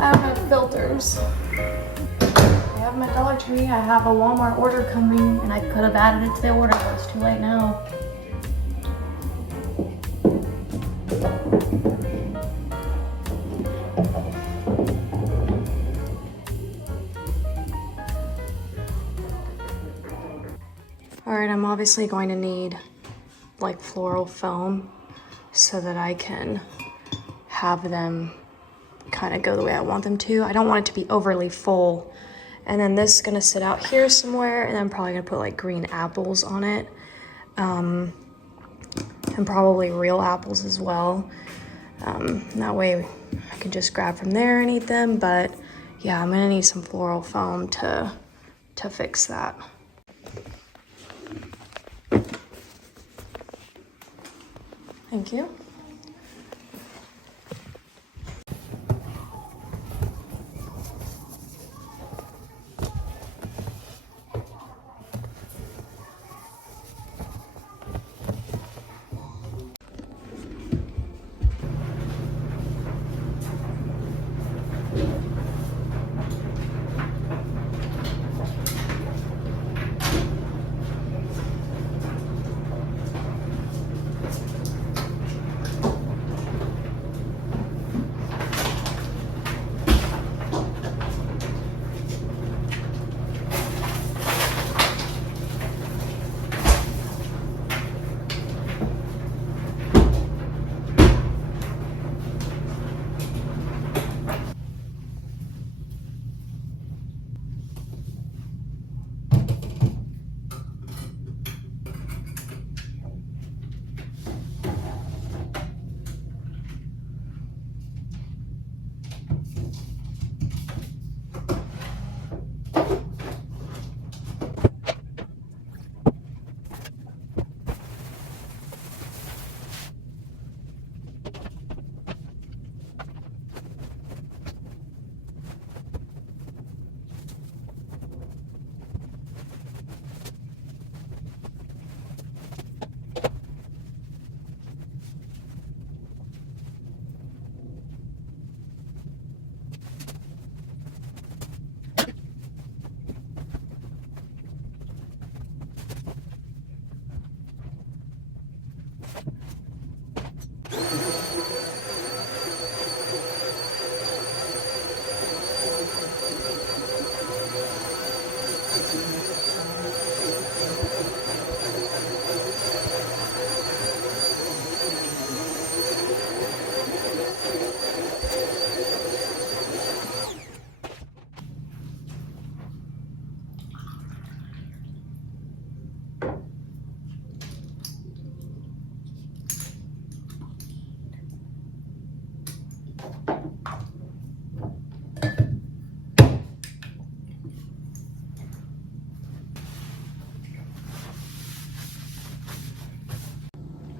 I don't have filters. I have my Dollar Tree. I have a Walmart order coming, and I could have added it to the order, but it's too late now. All right, I'm obviously going to need like floral foam so that I can have them kind of go the way I want them to. I don't want it to be overly full. And then this is gonna sit out here somewhere, and I'm probably gonna put like green apples on it. And probably real apples as well. That way I can just grab from there and eat them. But yeah, I'm gonna need some floral foam to fix that. Thank you.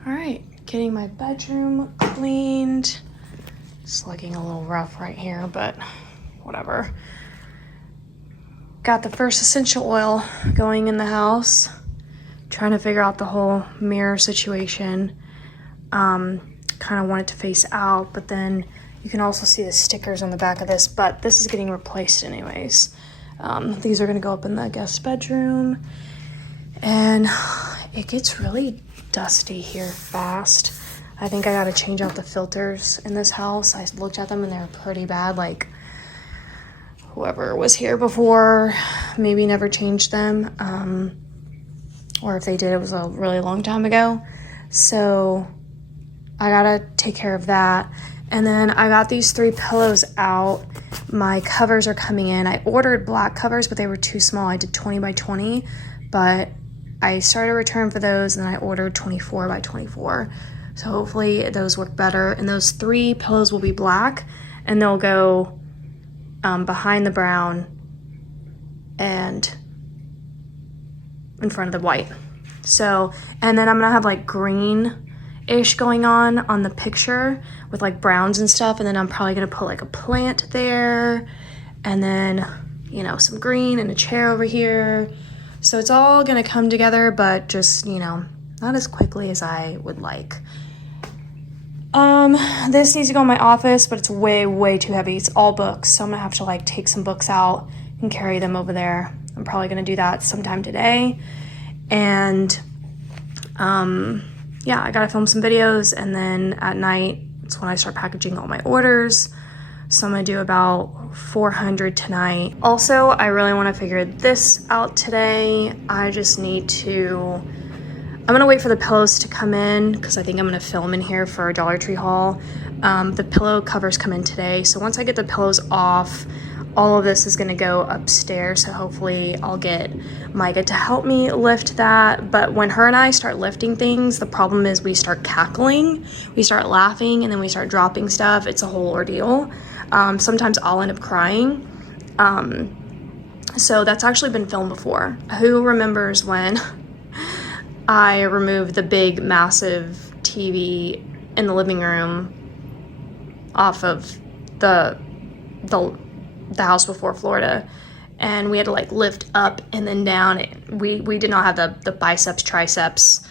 All right, getting my bedroom cleaned. It's looking a little rough right here, but whatever. Got the first essential oil going in the house. Trying to figure out the whole mirror situation. Kind of want it to face out, but then you can also see the stickers on the back of this, but this is getting replaced anyways. These are gonna go up in the guest bedroom, and it gets really dusty here fast. I think I gotta change out the filters in this house. I looked at them and they're pretty bad. Like whoever was here before maybe never changed them. Or if they did, it was a really long time ago. So I gotta take care of that. And then I got these 3 pillows out. My covers are coming in. I ordered black covers, but they were too small. I did 20 by 20, but I started a return for those, and then I ordered 24 by 24. So hopefully those work better. And those 3 pillows will be black, and they'll go behind the brown and in front of the white. So, and then I'm gonna have like green-ish going on the picture with like browns and stuff. And then I'm probably gonna put like a plant there, and then, you know, some green and a chair over here. So it's all gonna come together, but just, you know, not as quickly as I would like. This needs to go in my office, but it's way too heavy. It's all books, so I'm gonna have to like take some books out and carry them over there. I'm probably gonna do that sometime today. And yeah, I gotta film some videos, and then at night it's when I start packaging all my orders. So I'm gonna do about 400 tonight. Also, I really wanna figure this out today. I just need to, I'm gonna wait for the pillows to come in because I think I'm gonna film in here for a Dollar Tree haul. The pillow covers come in today. So once I get the pillows off, all of this is gonna go upstairs. So hopefully I'll get Micah to help me lift that. But when her and I start lifting things, the problem is we start cackling, we start laughing, and then we start dropping stuff. It's a whole ordeal. Sometimes I'll end up crying. So that's actually been filmed before. Who remembers when I removed the big massive TV in the living room off of the house before Florida, and we had to like lift up and then down. We did not have the biceps, triceps,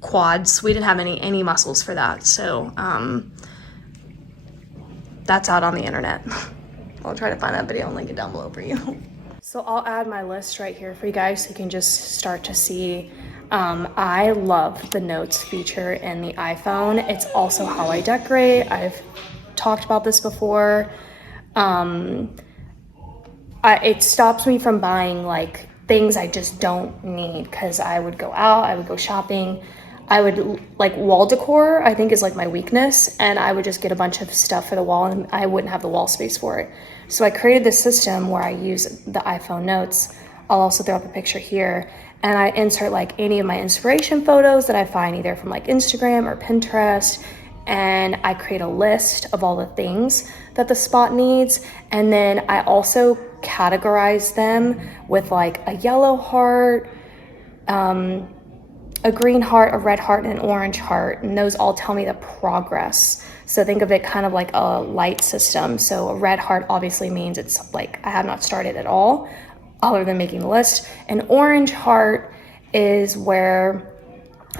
quads. We didn't have any muscles for that. So that's out on the internet. I'll try to find that video and link it down below for you. So I'll add my list right here for you guys so you can just start to see. I love the notes feature in the iPhone. It's also how I decorate. I've talked about this before. It stops me from buying like things I just don't need, because I would go out, I would go shopping, I would like wall decor, I think is like my weakness, and I would just get a bunch of stuff for the wall and I wouldn't have the wall space for it. So I created this system where I use the iPhone notes. I'll also throw up a picture here, and I insert like any of my inspiration photos that I find either from like Instagram or Pinterest, and I create a list of all the things that the spot needs. And then I also categorize them with like a yellow heart, a green heart, a red heart, and an orange heart, and those all tell me the progress. So think of it kind of like a light system. So a red heart obviously means it's like I have not started at all other than making the list. An orange heart is where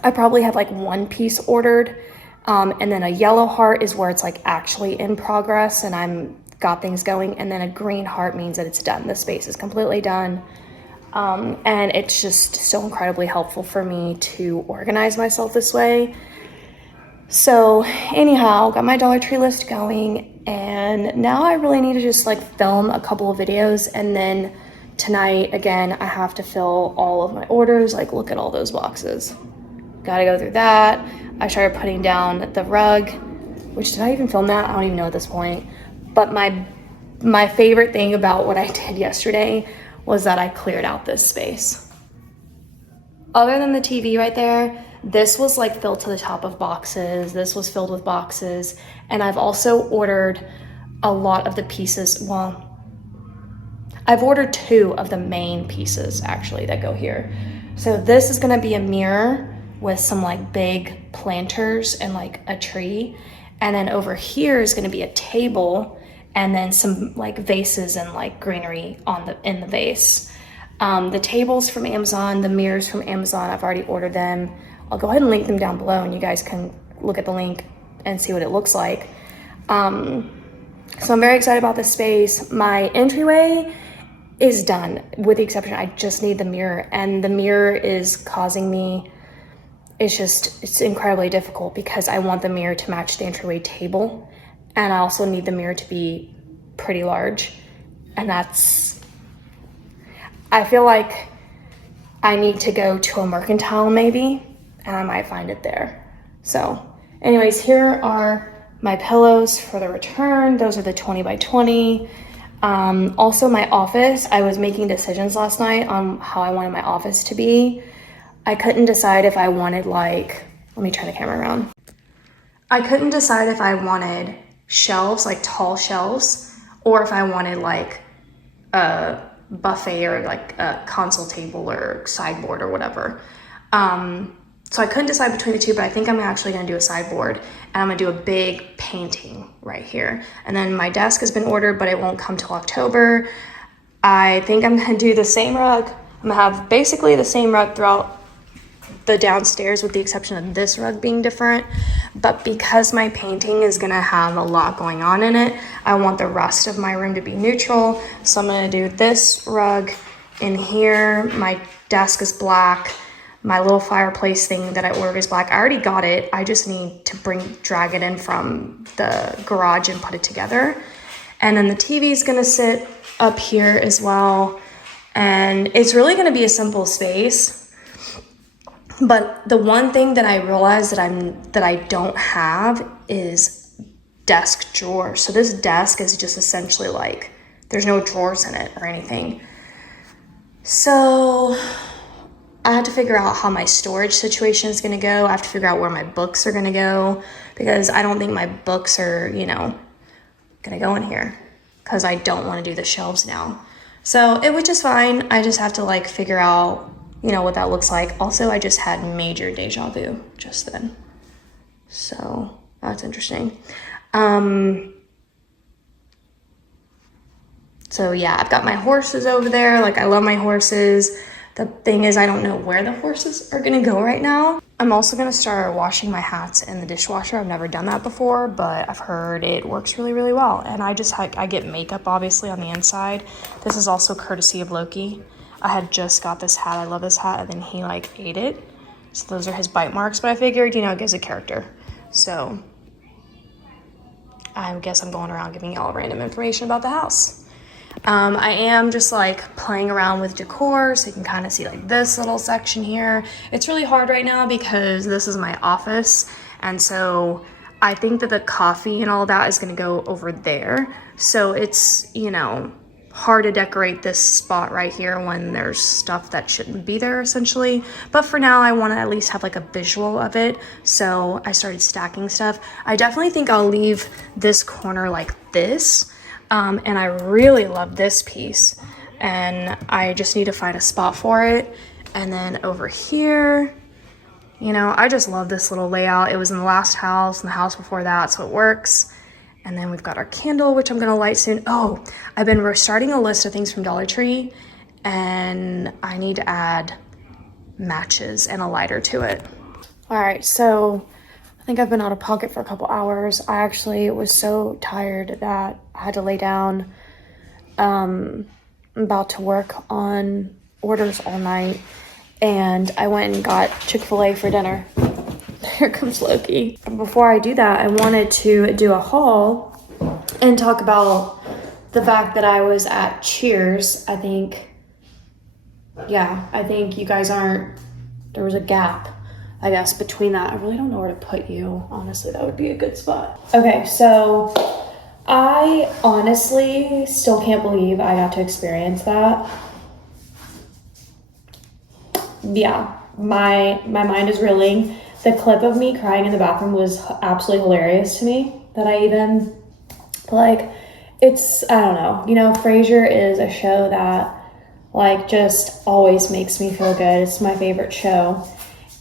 I probably have like one piece ordered, and then a yellow heart is where it's like actually in progress and I'm got things going, and then a green heart means that it's done. The space is completely done. And it's just so incredibly helpful for me to organize myself this way. So anyhow, got my Dollar Tree list going, and now I really need to just like film a couple of videos, and then tonight again I have to fill all of my orders. Like look at all those boxes, gotta go through that. I started putting down the rug, which did I even film that? I don't even know at this point. But my favorite thing about what I did yesterday was that I cleared out this space. Other than the TV right there, this was like filled to the top of boxes. This was filled with boxes. And I've also ordered a lot of the pieces. Well, I've ordered 2 of the main pieces actually that go here. So this is gonna be a mirror with some like big planters and like a tree. And then over here is gonna be a table and then some like vases and like greenery in the vase. The tables from Amazon, the mirrors from Amazon, I've already ordered them. I'll go ahead and link them down below and you guys can look at the link and see what it looks like. So I'm very excited about this space. My entryway is done with the exception, I just need the mirror, and the mirror is causing me, it's incredibly difficult because I want the mirror to match the entryway table. And I also need the mirror to be pretty large. And I feel like I need to go to a Mercantile maybe, and I might find it there. So anyways, here are my pillows for the return. Those are the 20 by 20. Also my office, I was making decisions last night on how I wanted my office to be. I couldn't decide if I wanted like, let me turn the camera around. I couldn't decide if I wanted shelves, like tall shelves, or if I wanted like a buffet or like a console table or sideboard or whatever. So I couldn't decide between the two, but I think I'm actually gonna do a sideboard, and I'm gonna do a big painting right here. And then my desk has been ordered, but it won't come till October. I think I'm gonna do the same rug. I'm gonna have basically the same rug throughout the downstairs with the exception of this rug being different. But because my painting is gonna have a lot going on in it, I want the rest of my room to be neutral. So I'm gonna do this rug in here. My desk is black. My little fireplace thing that I ordered is black. I already got it. I just need to drag it in from the garage and put it together. And then the TV is gonna sit up here as well. And it's really gonna be a simple space. But the one thing that I realized that I don't have is desk drawers. So this desk is just essentially like, there's no drawers in it or anything. So I had to figure out how my storage situation is gonna go. I have to figure out where my books are gonna go because I don't think my books are, gonna go in here because I don't wanna do the shelves now. So it was just fine. I just have to like figure out, what that looks like. Also, I just had major deja vu just then. So that's interesting. So yeah, I've got my horses over there. Like I love my horses. The thing is, I don't know where the horses are gonna go right now. I'm also gonna start washing my hats in the dishwasher. I've never done that before, but I've heard it works really, really well. And I get makeup obviously on the inside. This is also courtesy of Loki. I had just got this hat. I love this hat, and then he like ate it. So those are his bite marks, but I figured, it gives a character. So I guess I'm going around giving y'all random information about the house. I am just like playing around with decor, so you can kind of see like this little section here. It's really hard right now because this is my office, and so I think that the coffee and all that is going to go over there. So it's, hard to decorate this spot right here when there's stuff that shouldn't be there essentially. But for now, I want to at least have like a visual of it. So I started stacking stuff. I definitely think I'll leave this corner like this. And I really love this piece, and I just need to find a spot for it. And then over here, I just love this little layout. It was in the last house and the house before that, so it works. And then we've got our candle, which I'm gonna light soon. Oh, I've been restarting a list of things from Dollar Tree, and I need to add matches and a lighter to it. All right, so I think I've been out of pocket for a couple hours. I actually was so tired that I had to lay down. I'm about to work on orders all night, and I went and got Chick-fil-A for dinner. Here comes Loki. Before I do that, I wanted to do a haul and talk about the fact that I was at Cheers. I think you guys there was a gap, I guess, between that. I really don't know where to put you. Honestly, that would be a good spot. Okay, so I honestly still can't believe I got to experience that. Yeah, my mind is reeling. The clip of me crying in the bathroom was absolutely hilarious to me. That I even, it's, I don't know. Frasier is a show that, just always makes me feel good. It's my favorite show.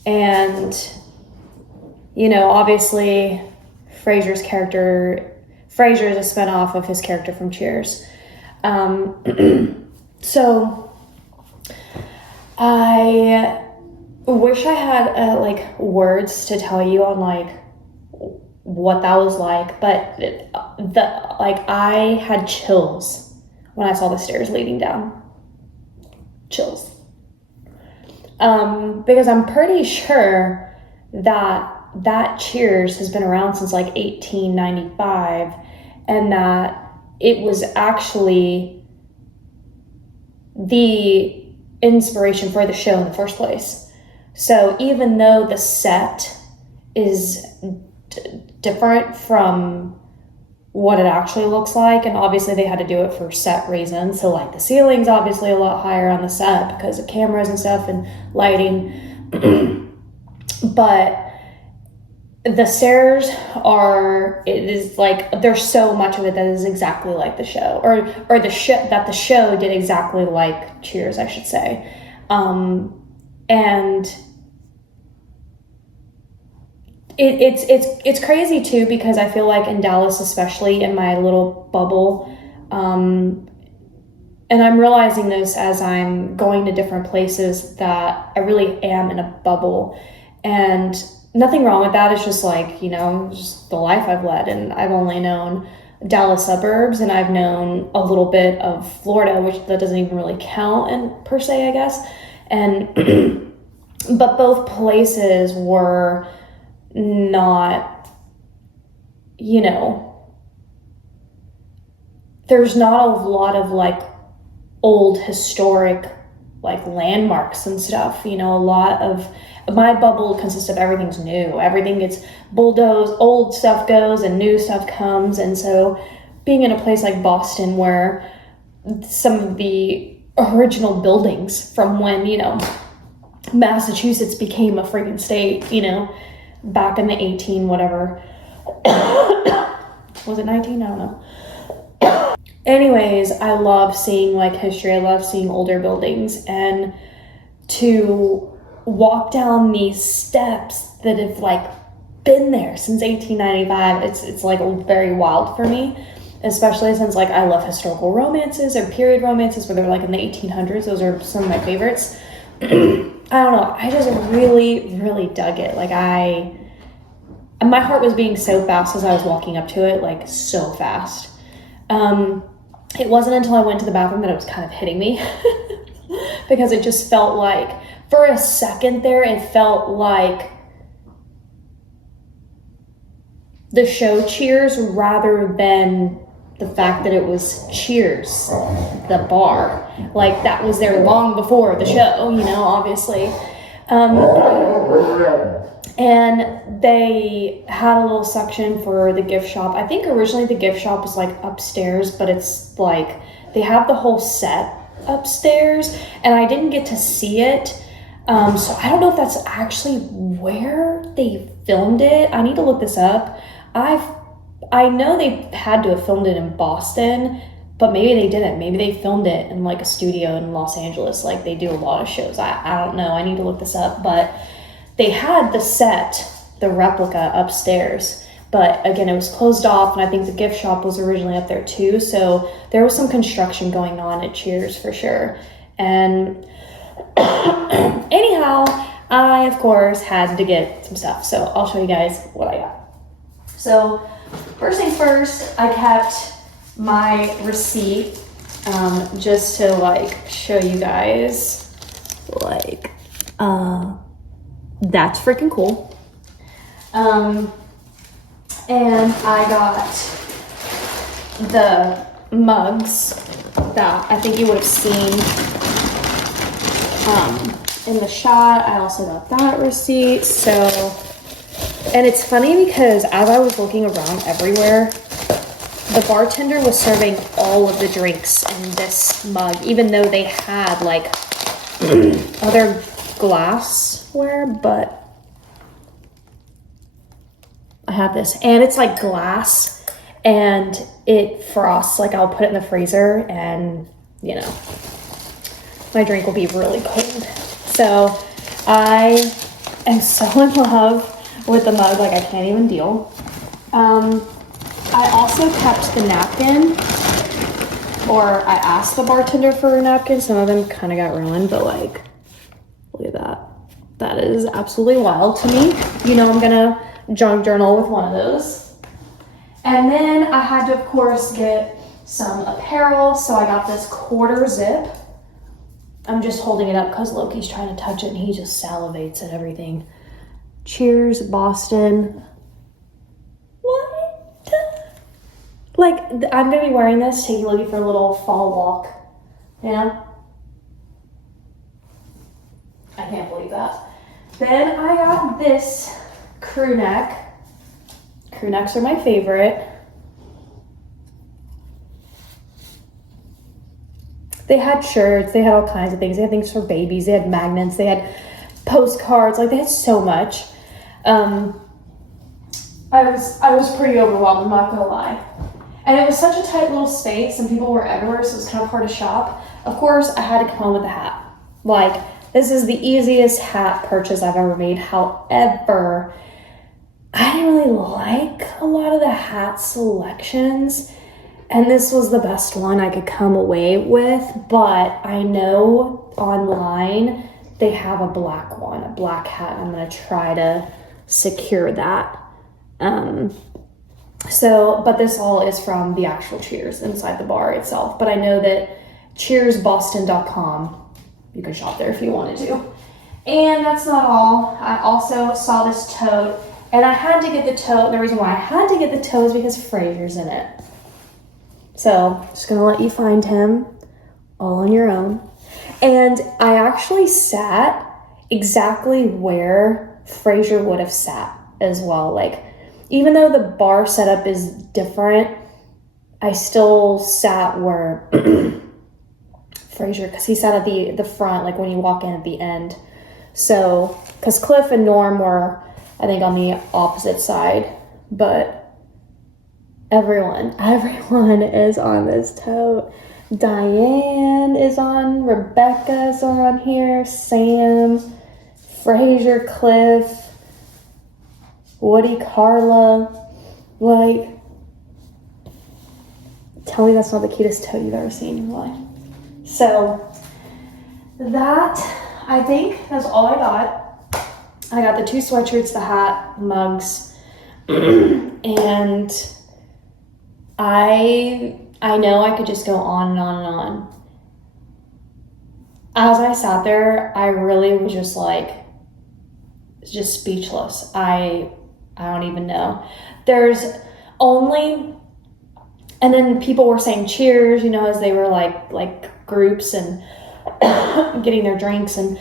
And, obviously, Frasier's Frasier is a spinoff of his character from Cheers. So, I wish I had words to tell you on what that was like, but I had chills when I saw the stairs leading down. Chills. Because I'm pretty sure that Cheers has been around since 1895, and that it was actually the inspiration for the show in the first place. So even though the set is different from what it actually looks like, and obviously they had to do it for set reasons, so the ceiling's obviously a lot higher on the set because of cameras and stuff and lighting, but the stairs there's so much of it that is exactly like the show, or the show did exactly like Cheers, I should say. And it's crazy too, because I feel like in Dallas, especially in my little bubble, And I'm realizing this as I'm going to different places that I really am in a bubble. And nothing wrong with that. It's just like, you know, just the life I've led. And I've only known Dallas suburbs, and I've known a little bit of Florida, which that doesn't even really count in per se, I guess. And but both places were not, you know, there's not a lot of like old historic like landmarks and stuff. You know, a lot of my bubble consists of everything's new. Everything gets bulldozed, old stuff goes and new stuff comes. And so being in a place like Boston where some of the original buildings from when, you know, Massachusetts became a freaking state, you know, back in the 18 whatever. Was it 19? I don't know. Anyways, I love seeing like history. I love seeing older buildings, and to walk down these steps that have like been there since 1895, it's like very wild for me, especially since like I love historical romances or period romances where they're like in the 1800s. Those are some of my favorites. I don't know, I just really dug it. Like my heart was beating so fast as I was walking up to it, like so fast. It wasn't until I went to the bathroom that it was kind of hitting me because it just felt like, for a second there, it felt like the show Cheers rather than the fact that it was Cheers, the bar. Like, that was there long before the show, you know, obviously. And they had a little section for the gift shop. I think originally the gift shop was like upstairs, but it's like they have the whole set upstairs, and I didn't get to see it. So I don't know if that's actually where they filmed it. I need to look this up. I know they had to have filmed it in Boston, but maybe they didn't. Maybe they filmed it in like a studio in Los Angeles, like they do a lot of shows. I don't know. I need to look this up, but they had the set, the replica upstairs, but again, it was closed off, and I think the gift shop was originally up there too, so there was some construction going on at Cheers for sure. And anyhow, I, of course, had to get some stuff, so I'll show you guys what I got. So, first things first, I kept my receipt, just to, like, show you guys, like, that's freaking cool. And I got the mugs that I think you would have seen in the shot. I also got that receipt. So, and it's funny because as I was looking around everywhere, the bartender was serving all of the drinks in this mug, even though they had like other glassware, but I have this, and it's like glass, and it frosts. Like, I'll put it in the freezer, and you know, my drink will be really cold. So I am so in love with the mug, like I can't even deal. I also kept the napkin, or I asked the bartender for a napkin. Some of them kind of got ruined, but like, look at that. That is absolutely wild to me. You know, I'm gonna junk journal with one of those. And then I had to, of course, get some apparel. So I got this quarter zip. I'm just holding it up because Loki's trying to touch it and he just salivates at everything. Cheers, Boston. What? Like, I'm gonna be wearing this, taking Loki for a little fall walk. You know? I can't believe that. Then I got this crew neck. Crew necks are my favorite. They had shirts, they had all kinds of things. They had things for babies, they had magnets, they had postcards, like they had so much. I was pretty overwhelmed, I'm not gonna lie. And it was such a tight little space and people were everywhere, so it was kind of hard to shop. Of course, I had to come home with a hat. Like, this is the easiest hat purchase I've ever made. However, I didn't really like a lot of the hat selections. And this was the best one I could come away with, but I know online they have a black one, a black hat. I'm gonna try to secure that. But this all is from the actual Cheers inside the bar itself. But I know that cheersboston.com, you can shop there if you wanted to. And that's not all. I also saw this tote, and I had to get the tote. The reason why I had to get the tote is because Fraser's in it. So, just gonna let you find him all on your own. And I actually sat exactly where Fraser would have sat as well. Like, even though the bar setup is different, I still sat where Fraser, because he sat at the front, like when you walk in at the end. So, because Cliff and Norm were, I think, on the opposite side, but everyone is on this tote. Diane is on, Rebecca's on here, Sam, Fraser, Cliff, Woody, Carla. Like, tell me that's not the cutest tote you've ever seen in your life. So that, I think that's all I got. I got the 2 sweatshirts, the hat, mugs, and I know I could just go on and on and on. As I sat there, I really was just like, just speechless. I don't even know. There's only, and then people were saying cheers, you know, as they were like groups and getting their drinks. And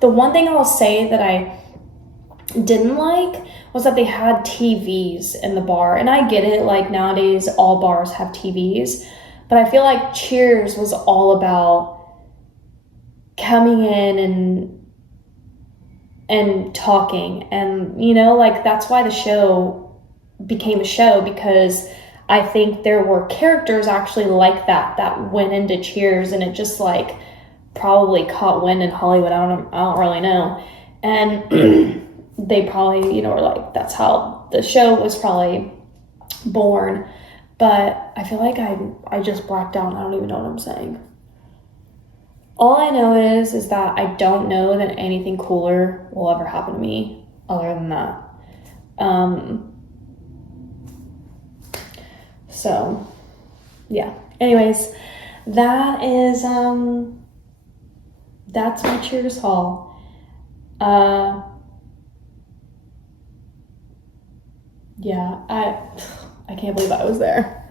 the one thing I'll say that I didn't like was that they had TVs in the bar. And I get it, like nowadays all bars have TVs, but I feel like Cheers was all about coming in and talking, and you know, like that's why the show became a show, because I think there were characters actually like that went into Cheers, and it just like probably caught wind in Hollywood. I don't really know, and they probably, you know, were like, that's how the show was probably born. But I feel like I just blacked out. I don't even know what I'm saying. All I know is that I don't know that anything cooler will ever happen to me other than that. So yeah. Anyways, that is that's my Cheers haul. Yeah, I can't believe I was there.